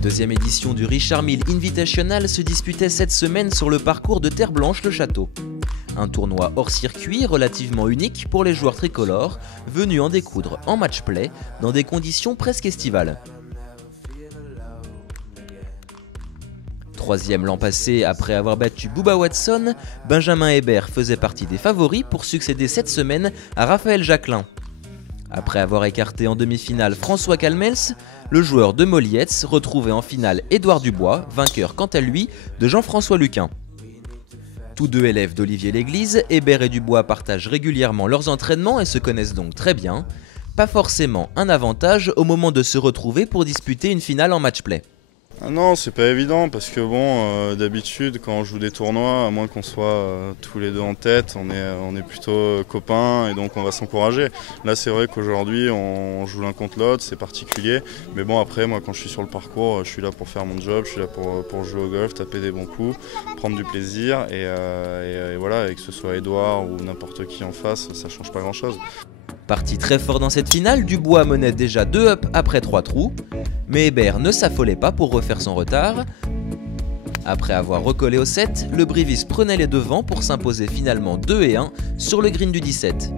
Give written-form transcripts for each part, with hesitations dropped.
deuxième édition du Richard Mille Invitational se disputait cette semaine sur le parcours de Terre Blanche-le-Château. Un tournoi hors circuit relativement unique pour les joueurs tricolores, venus en découdre en match-play dans des conditions presque estivales. Troisième l'an passé, après avoir battu Bubba Watson, Benjamin Hébert faisait partie des favoris pour succéder cette semaine à Raphaël Jacquelin. Après avoir écarté en demi-finale François Calmels, le joueur de Molietz retrouvait en finale Édouard Dubois, vainqueur quant à lui de Jean-François Luquin. Tous deux élèves d'Olivier Léglise, Hébert et Dubois partagent régulièrement leurs entraînements et se connaissent donc très bien. Pas forcément un avantage au moment de se retrouver pour disputer une finale en match-play. Ah non, c'est pas évident parce que bon, d'habitude quand on joue des tournois, à moins qu'on soit tous les deux en tête, on est plutôt copains et donc on va s'encourager. Là c'est vrai qu'aujourd'hui on joue l'un contre l'autre, c'est particulier. Mais bon après moi quand je suis sur le parcours, je suis là pour faire mon job, je suis là pour jouer au golf, taper des bons coups, prendre du plaisir et voilà, et que ce soit Édouard ou n'importe qui en face, ça change pas grand chose. Parti très fort dans cette finale, Dubois menait déjà 2 up après 3 trous, mais Hébert ne s'affolait pas pour refaire son retard. Après avoir recollé au 7, le Brivis prenait les devants pour s'imposer finalement 2-1 sur le green du 17.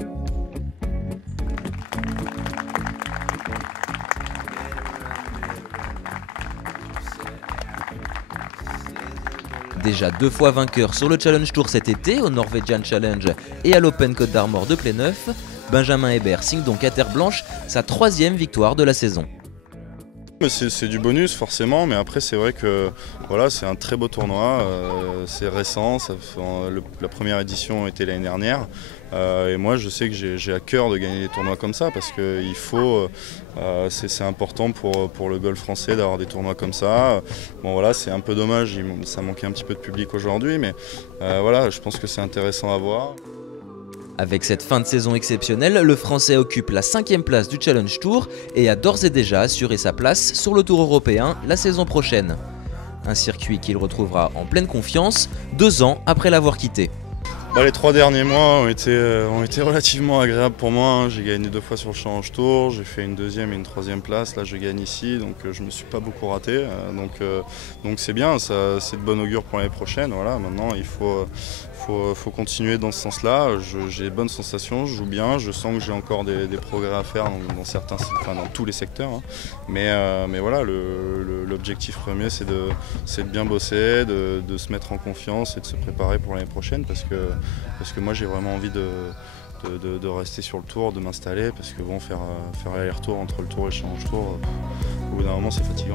Déjà 2 fois vainqueur sur le Challenge Tour cet été, au Norwegian Challenge et à l'Open Côte d'Armor de Pléneuf, Benjamin Hébert signe donc à Terre Blanche sa 3e victoire de la saison. C'est du bonus forcément, mais après c'est vrai que voilà, c'est un très beau tournoi, c'est récent, la première édition était l'année dernière et moi je sais que j'ai à cœur de gagner des tournois comme ça parce que il faut, c'est important pour le golf français d'avoir des tournois comme ça. Bon voilà, c'est un peu dommage, ça manquait un petit peu de public aujourd'hui, mais voilà, je pense que c'est intéressant à voir. Avec cette fin de saison exceptionnelle, le Français occupe la 5e place du Challenge Tour et a d'ores et déjà assuré sa place sur le Tour européen la saison prochaine. Un circuit qu'il retrouvera en pleine confiance 2 ans après l'avoir quitté. Les 3 derniers mois ont été relativement agréables pour moi. J'ai gagné 2 fois sur le Challenge Tour, j'ai fait une 2e et une 3e place, là je gagne ici, donc je me suis pas beaucoup raté. Donc c'est bien, c'est de bon augure pour l'année prochaine. Voilà, maintenant il faut continuer dans ce sens-là. J'ai de bonnes sensations, je joue bien, je sens que j'ai encore des progrès à faire dans tous les secteurs. Hein. Mais voilà, l'objectif premier c'est de bien bosser, de se mettre en confiance et de se préparer pour l'année prochaine parce que moi j'ai vraiment envie de rester sur le tour, de m'installer parce que bon, faire l'aller-retour entre le tour et le Challenge Tour, au bout d'un moment c'est fatigant.